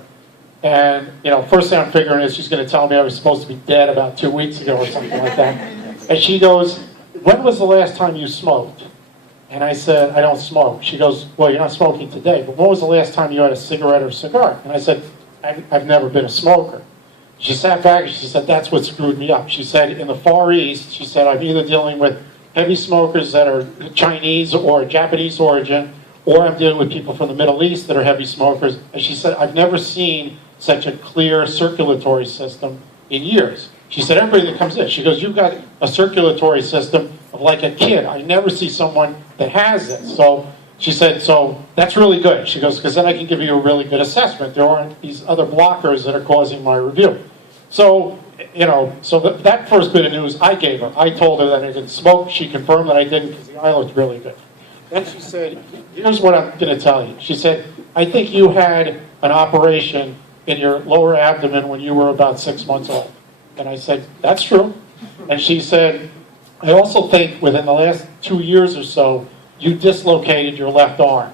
And, first thing I'm figuring is she's going to tell me I was supposed to be dead about 2 weeks ago or something like that. And she goes, when was the last time you smoked? And I said, I don't smoke. She goes, well, you're not smoking today, but when was the last time you had a cigarette or a cigar? And I said, I've never been a smoker. She sat back and she said, that's what screwed me up. She said, in the Far East, she said, I'm either dealing with heavy smokers that are Chinese or Japanese origin, or I'm dealing with people from the Middle East that are heavy smokers. And she said, I've never seen such a clear circulatory system in years. She said, everybody that comes in, she goes, you've got a circulatory system of like a kid. I never see someone that has this. So she said, so that's really good. She goes, because then I can give you a really good assessment. There aren't these other blockers that are causing my review. So, that first bit of news I gave her. I told her that I didn't smoke. She confirmed that I didn't because the eye looked really good. Then she said, here's what I'm going to tell you. She said, I think you had an operation in your lower abdomen when you were about 6 months old. And I said, that's true. And she said, I also think within the last 2 years or so, you dislocated your left arm.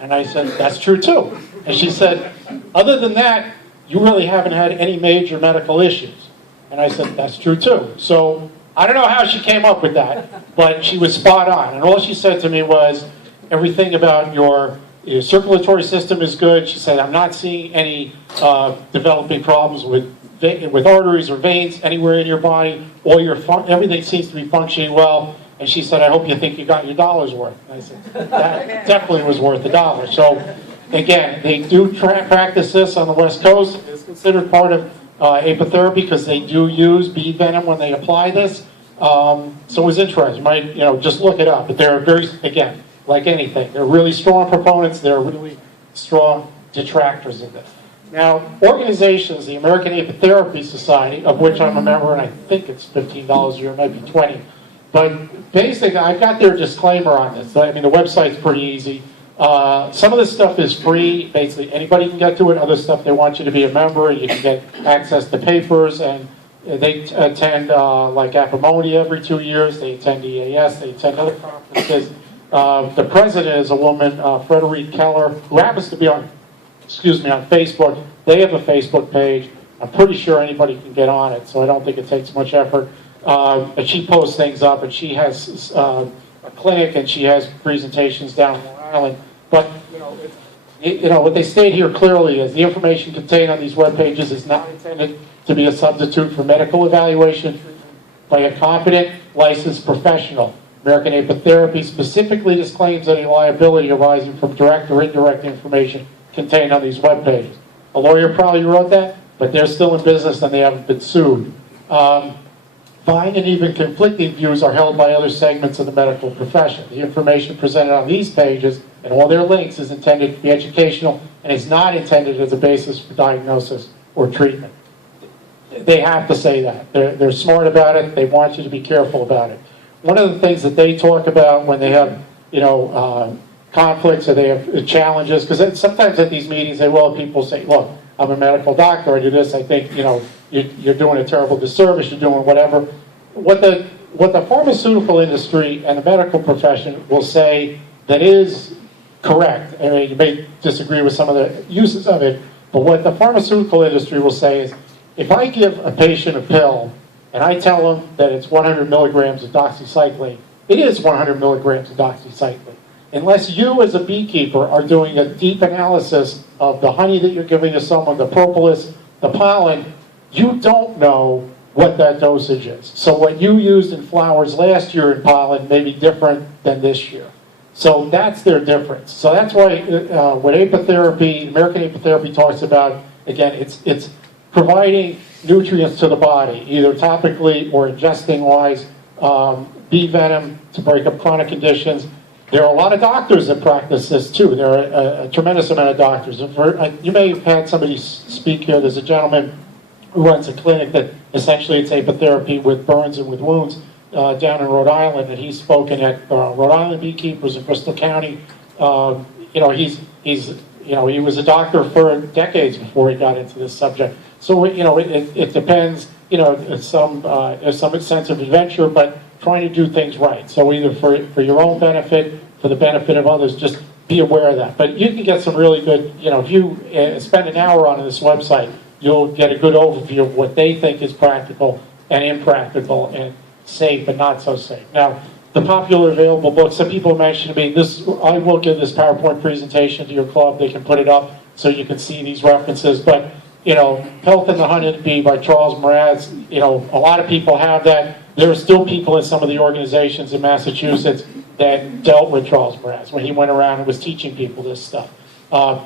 And I said, that's true too. And she said, other than that, you really haven't had any major medical issues. And I said, that's true too. So I don't know how she came up with that, but she was spot on. And all she said to me was, everything about your circulatory system is good. She said, I'm not seeing any developing problems with arteries or veins anywhere in your body. Everything seems to be functioning well. And she said, I hope you think you got your dollar's worth. And I said, that definitely was worth $1. So again, they do practice this on the West Coast. It's considered part of apitherapy because they do use bee venom when they apply this. So it was interesting. You might, just look it up. But they're very, again, like anything, they're really strong proponents. They're really strong detractors of this. Now, organizations, the American Apitherapy Society, of which I'm a member, and I think it's $15 a year, maybe $20. But basically, I've got their disclaimer on this. I mean, the website's pretty easy. Some of this stuff is free. Basically, anybody can get to it. Other stuff, they want you to be a member. You can get access to papers. And they attend, like Apimony every 2 years. They attend EAS. They attend other conferences. The president is a woman, Frederique Keller, who happens to be on Facebook. They have a Facebook page. I'm pretty sure anybody can get on it, so I don't think it takes much effort. But she posts things up, and she has a clinic, and she has presentations down Long Island. But what they state here clearly is the information contained on these web pages is not intended to be a substitute for medical evaluation by a competent, licensed professional. American Apitherapy specifically disclaims any liability arising from direct or indirect information contained on these web pages. A lawyer probably wrote that, but they're still in business and they haven't been sued. Vying and even conflicting views are held by other segments of the medical profession. The information presented on these pages and all their links is intended to be educational and is not intended as a basis for diagnosis or treatment. They have to say that. They're smart about it. They want you to be careful about it. One of the things that they talk about when they have, conflicts or they have challenges, because sometimes at these meetings, they will have people say, look, I'm a medical doctor, I do this, I think, you're doing a terrible disservice, you're doing whatever. What the pharmaceutical industry and the medical profession will say that is correct, I mean, you may disagree with some of the uses of it, but what the pharmaceutical industry will say is, if I give a patient a pill and I tell them that it's 100 milligrams of doxycycline, it is 100 milligrams of doxycycline. Unless you as a beekeeper are doing a deep analysis of the honey that you're giving to someone, the propolis, the pollen, you don't know what that dosage is. So what you used in flowers last year in pollen may be different than this year. So that's their difference. So that's why what apitherapy, American Apitherapy talks about, again, it's providing nutrients to the body, either topically or ingesting-wise, bee venom to break up chronic conditions. There are a lot of doctors that practice this too. There are a tremendous amount of doctors. You may have had somebody speak here. There's a gentleman who runs a clinic that essentially it's apitherapy with burns and with wounds down in Rhode Island, and he's spoken at Rhode Island beekeepers in Bristol County. He was a doctor for decades before he got into this subject. So it depends. There's some sense of adventure, but trying to do things right. So either for your own benefit, for the benefit of others, just be aware of that. But you can get some really good, if you spend an hour on this website, you'll get a good overview of what they think is practical and impractical and safe but not so safe. Now, the popular available books, some people mentioned to me, I will give this PowerPoint presentation to your club. They can put it up so you can see these references. But, Health in the Honeybee by Charles Mraz, a lot of people have that. There are still people in some of the organizations in Massachusetts that dealt with Charles Mraz when he went around and was teaching people this stuff.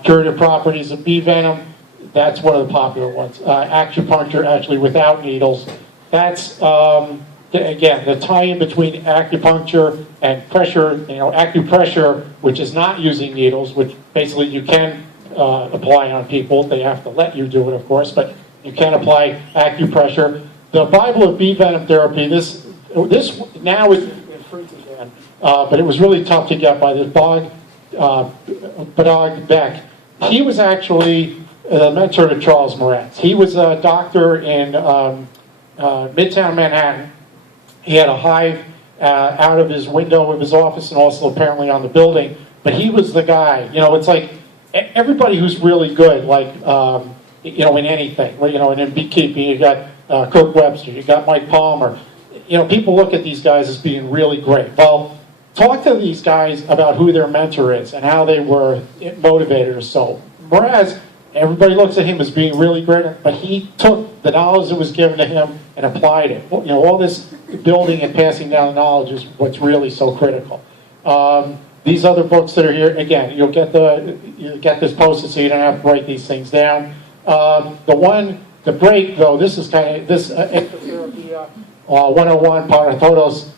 Curative properties of bee venom, that's one of the popular ones. Acupuncture, actually without needles. That's, again, the tie-in between acupuncture and pressure, acupressure, which is not using needles, which basically you can apply on people. They have to let you do it, of course, but you can apply acupressure. The Bible of Bee Venom Therapy, this now is in print again, but it was really tough to get by this Bog Beck. He was actually the mentor to Charles Mraz. He was a doctor in Midtown Manhattan. He had a hive out of his window of his office and also apparently on the building, but he was the guy. It's like everybody who's really good, like, in anything, and in beekeeping, you got Kirk Webster, you got Mike Palmer. People look at these guys as being really great. Well, talk to these guys about who their mentor is and how they were motivators. So Mraz, everybody looks at him as being really great, but he took the knowledge that was given to him and applied it. All this building and passing down knowledge is what's really so critical. These other books that are here, again, you'll get this posted so you don't have to write these things down. The break, though, this is kind of, this Apitherapy 101, Parathodos,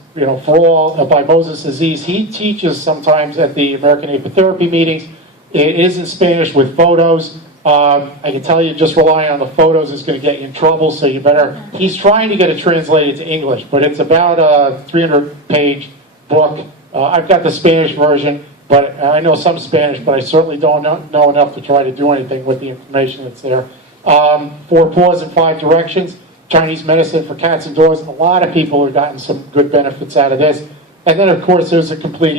for all, by Moses Aziz. He teaches sometimes at the American Apitherapy meetings. It is in Spanish with photos. I can tell you just relying on the photos is going to get you in trouble, so you better, he's trying to get it translated to English, but it's about a 300-page book. I've got the Spanish version, but I know some Spanish, but I certainly don't know enough to try to do anything with the information that's there. 4 Paws and 5 Directions, Chinese medicine for cats and dogs. A lot of people have gotten some good benefits out of this. And then, of course, there's a complete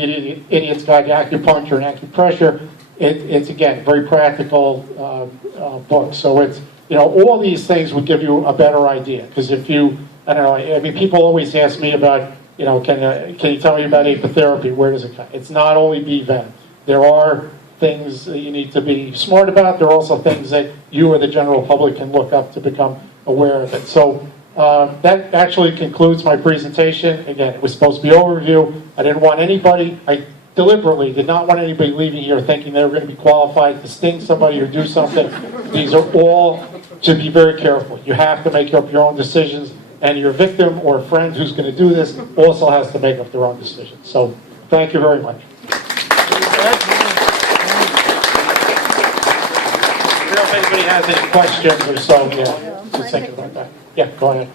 idiot's guide to acupuncture and acupressure. It's again, very practical book. So it's, all these things would give you a better idea. Because if you, people always ask me about, can you tell me about apitherapy? Where does it come? It's not only bee venom. There are things that you need to be smart about. There are also things that you or the general public can look up to become aware of it. So that actually concludes my presentation. Again, it was supposed to be overview. I didn't want anybody, I deliberately did not want anybody leaving here thinking they were going to be qualified to sting somebody or do something. These are all to be very careful. You have to make up your own decisions, and your victim or friend who's going to do this also has to make up their own decisions. So thank you very much. If anybody has any questions or so, just think about that. Yeah, go ahead.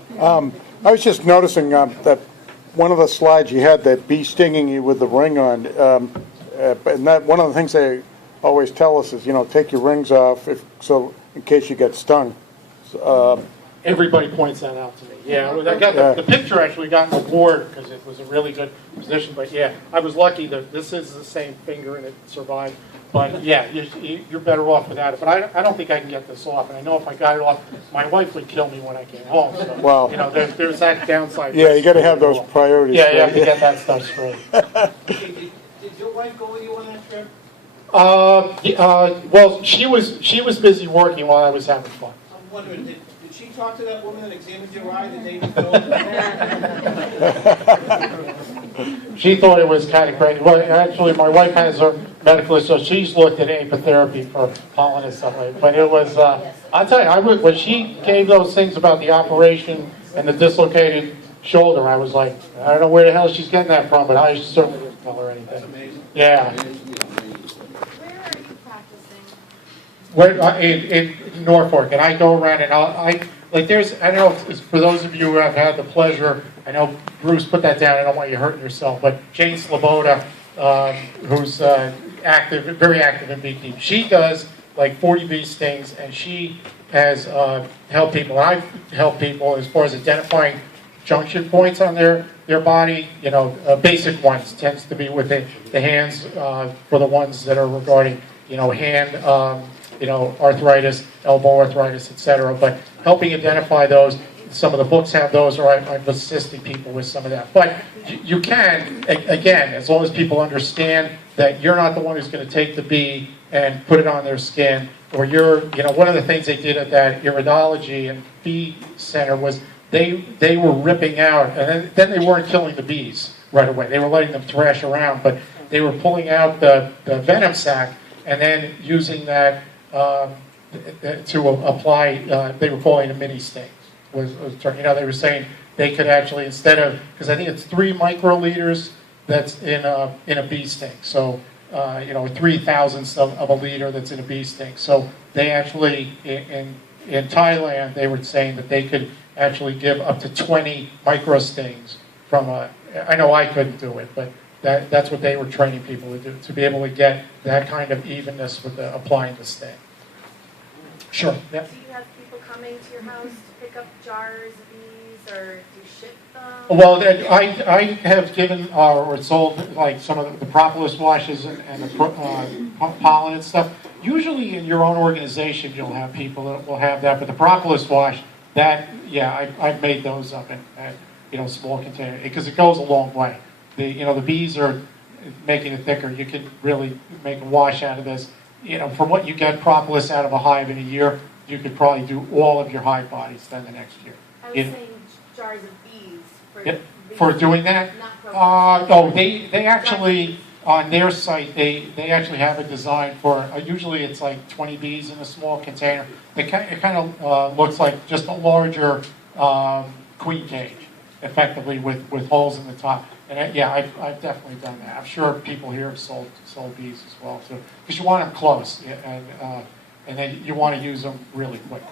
I was just noticing that one of the slides you had, that bee stinging you with the ring on, and that, one of the things they always tell us is, you know, take your rings off so in case you get stung. Everybody points that out to me. Yeah, I got the picture actually got on the board because it was a really good position. But yeah, I was lucky that this is the same finger and it survived. But yeah, you're better off without it. But I don't think I can get this off. And I know if I got it off, my wife would kill me when I came home. So, Well, you know, there's that downside. yeah, you got to have those priorities. Yeah, you have to get that stuff straight. Did your wife go with you on that trip? Well, she was busy working while I was having fun. I'm wondering, did she talk to that woman that examined your eye the day before? She thought it was kind of crazy. Well, actually, my wife has her medical, so she's looked at apitherapy for pollen and stuff like that. But it was, I'll tell you, when she gave those things about the operation and the dislocated shoulder, I was like, I don't know where the hell she's getting that from, but I certainly didn't tell her anything. That's amazing. Yeah. Where are you practicing? We're in Norfolk, and I go around and I don't know if for those of you who have had the pleasure, I know Bruce put that down, I don't want you hurting yourself, but Jane Sloboda, who's very active in beekeeping, she does like 40 bee stings, and she has helped people. I've helped people as far as identifying junction points on their body, you know, basic ones tends to be with the hands for the ones that are regarding, you know, hand, you know, arthritis, elbow arthritis, etc. But helping identify those, some of the books have those, or I've assisted people with some of that. But you can, again, as long as people understand that you're not the one who's going to take the bee and put it on their skin, or you're, you know, one of the things they did at that Iridology and Bee Center was they were ripping out, and then they weren't killing the bees right away. They were letting them thrash around, but they were pulling out the venom sac and then using that to apply, they were calling them mini stings. You know, they were saying they could actually, instead of, because I think it's 3 microliters that's in a bee sting. So, you know, 3,000ths of a liter that's in a bee sting. So they actually, in Thailand, they were saying that they could actually give up to 20 micro stings from a, I know I couldn't do it, but that's what they were training people to do, to be able to get that kind of evenness with applying the sting. Sure. Yeah. Do you have people coming to your house to pick up jars of bees, or do you ship them? Well, I have given or sold like some of the Propolis washes and the pollen and stuff. Usually in your own organization you'll have people that will have that, but the Propolis wash, that, yeah, I've made those up in you know, small container, because it goes a long way. You know, the bees are making it thicker. You could really make a wash out of this. You know, from what you get Propolis out of a hive in a year, you could probably do all of your hive bodies then the next year. I was saying jars of bees. For doing that? No, they actually, on their site, they actually have a design for, usually it's like 20 bees in a small container. It kind of looks like just a larger queen cage, effectively, with holes in the top. And yeah, I've definitely done that. I'm sure people here have sold bees as well too, because you want them close, and then you want to use them really quick.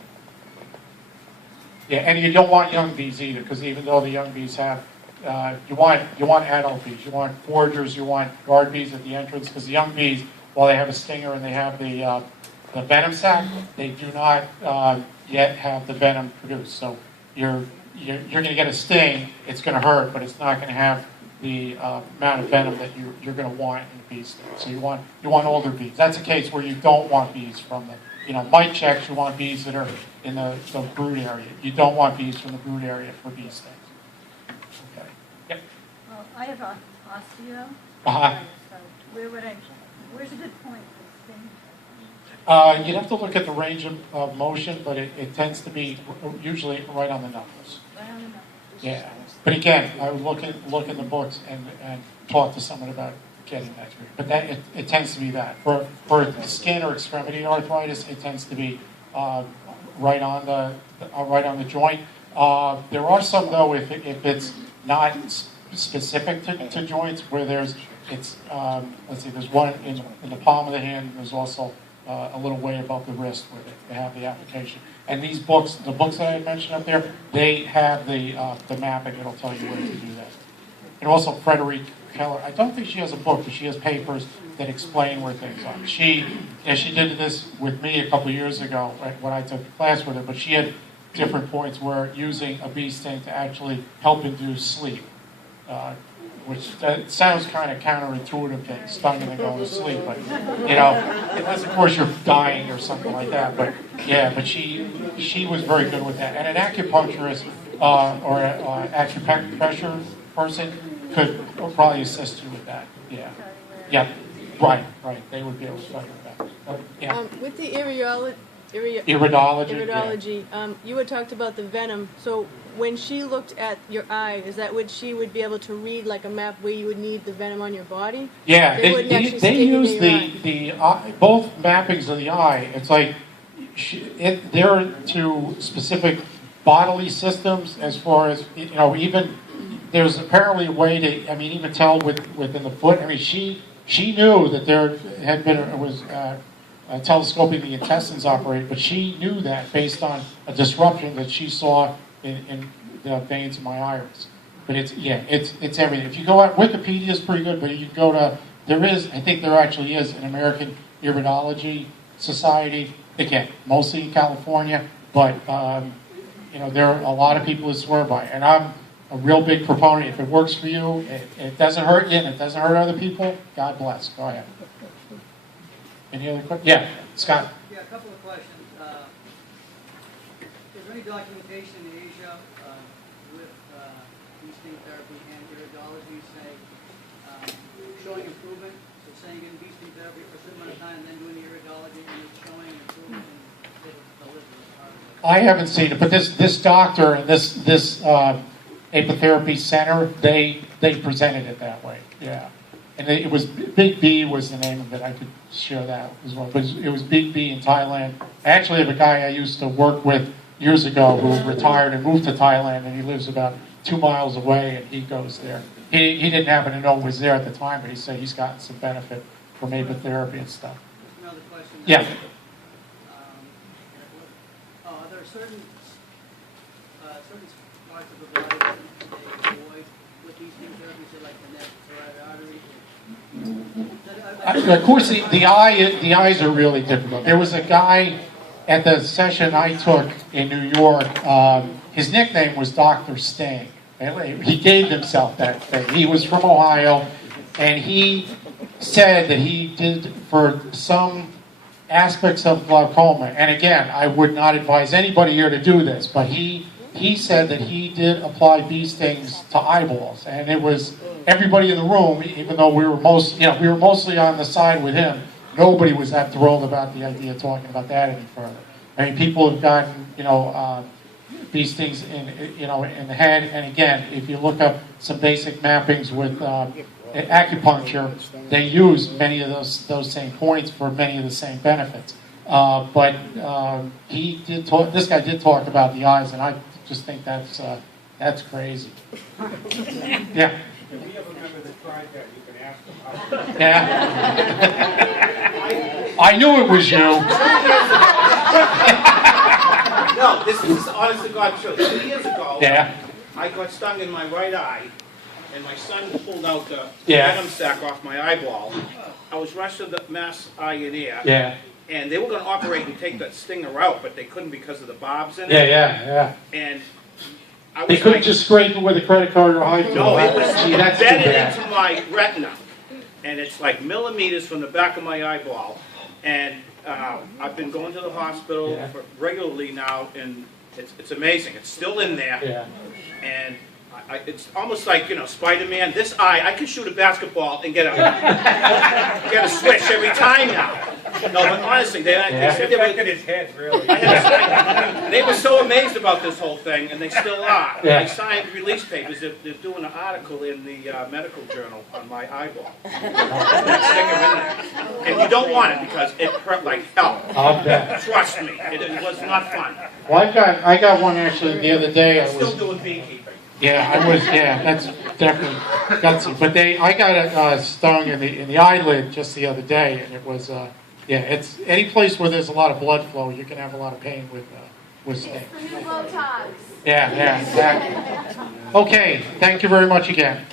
Yeah, and you don't want young bees either, because even though the young bees have, you want adult bees, you want foragers, you want guard bees at the entrance, because the young bees, while they have a stinger and they have the venom sac, they do not yet have the venom produced. So you're going to get a sting. It's going to hurt, but it's not going to have the amount of venom that you're going to want in a bee sting. So you want older bees. That's a case where you don't want bees from the, you know, mite checks. You want bees that are in the brood area. You don't want bees from the brood area for bee stings. Okay. Yep. Well, I have osteo. Uh-huh. So where's a good point for sting? You'd have to look at the range of motion, but it tends to be usually right on the knuckles. Right on the knuckles. Yeah. But again, I would look in the books and talk to someone about getting that treatment. But that it tends to be that. For skin or extremity arthritis, it tends to be right on the joint. There are some though, if it's not specific to joints, where let's see, there's one in the palm of the hand. There's also a little way above the wrist where they have the application. And these books, the books that I mentioned up there, they have the mapping. It'll tell you where to do that. And also Frederique Keller, I don't think she has a book, but she has papers that explain where things are. She did this with me a couple of years ago when I took the class with her, but she had different points where using a bee sting to actually help induce sleep, which that sounds kind of counterintuitive, getting stung and then going to sleep, but unless of course you're dying or something like that. But yeah, but she was very good with that, and an acupuncturist or an acupressure person could probably assist you with that. Yeah, yeah, right. They would be able to study with that. Yeah. With the Iridology, you had talked about the venom. So when she looked at your eye, is that what she would be able to read, like a map where you would need the venom on your body? Yeah, they use the eye, both mappings of the eye. It's like they're to specific bodily systems as far as, even there's apparently a way to, even tell within the foot. She knew that there had been, telescoping the intestines operate, but she knew that based on a disruption that she saw in the veins of my iris. But it's everything. If you go out, Wikipedia is pretty good, but you go to, I think there actually is an American Iridology Society, again, mostly in California, but there are a lot of people who swear by it, and I'm a real big proponent. If it works for you, it doesn't hurt you, and it doesn't hurt other people, God bless. Go ahead. Any other questions? Yeah, Scott. Yeah, a couple of questions. Is there any documentation in Asia with bee sting therapy and iridology, say, showing improvement? So saying getting bee sting therapy for a certain amount of time and then doing the iridology and it's showing improvement in the liver? I haven't seen it, but this doctor and this Apitherapy center, they presented it that way. Yeah. And it was Big B was the name of it. I could share that as well. But it was Big B in Thailand. I actually have a guy I used to work with years ago who retired and moved to Thailand, and he lives about 2 miles away, and he goes there. He didn't happen to know it was there at the time, but he said he's gotten some benefit from Apitherapy and stuff. Just another question. Yeah. Are there certain parts of the body that they avoid with these sting therapies, so like the neck, carotid artery? Of course, the eyes are really difficult. There was a guy at the session I took in New York. His nickname was Dr. Sting. He gave himself that thing. He was from Ohio, and he said that he did for some aspects of glaucoma. And again, I would not advise anybody here to do this, but he said that he did apply bee stings to eyeballs, and it was everybody in the room, even though we were mostly on the side with him. Nobody was that thrilled about the idea of talking about that any further. People have gotten bee stings in the head, and again, if you look up some basic mappings with acupuncture, they use many of those same points for many of the same benefits. But this guy did talk about the eyes, and I just think that's crazy. Yeah. If we have a member that tried that, you can ask them. Yeah. I knew it was you. No, this is honest to God truth. 2 years ago, Yeah. I got stung in my right eye, and my son pulled out the Yeah. venom sac off my eyeball. I was rushed to the Mass Eye and Ear, Yeah. and they were going to operate and take that stinger out, but they couldn't because of the barbs in it. Yeah. And I was They couldn't like, just scrape it with a credit card or high no, it was Gee, that's too embedded bad. into my retina, and it's like millimeters from the back of my eyeball. And I've been going to the hospital Yeah. regularly now, and it's amazing. It's still in there, Yeah. and it's almost like Spider-Man. This eye, I can shoot a basketball and get a switch every time now. No, but honestly, they said they were. His head, really. They were so amazed about this whole thing, and they still are. Yeah. They signed release papers. They're doing an article in the medical journal on my eyeball. And you don't want it because it hurt like hell. I'll bet. Trust me, it was not fun. Well, I got one actually the other day. I'm still doing beekeeping. That's definitely gutsy. But I got stung in the eyelid just the other day, and it was, it's any place where there's a lot of blood flow, you can have a lot of pain with sting. New Botox. Yeah, exactly. Okay, thank you very much again.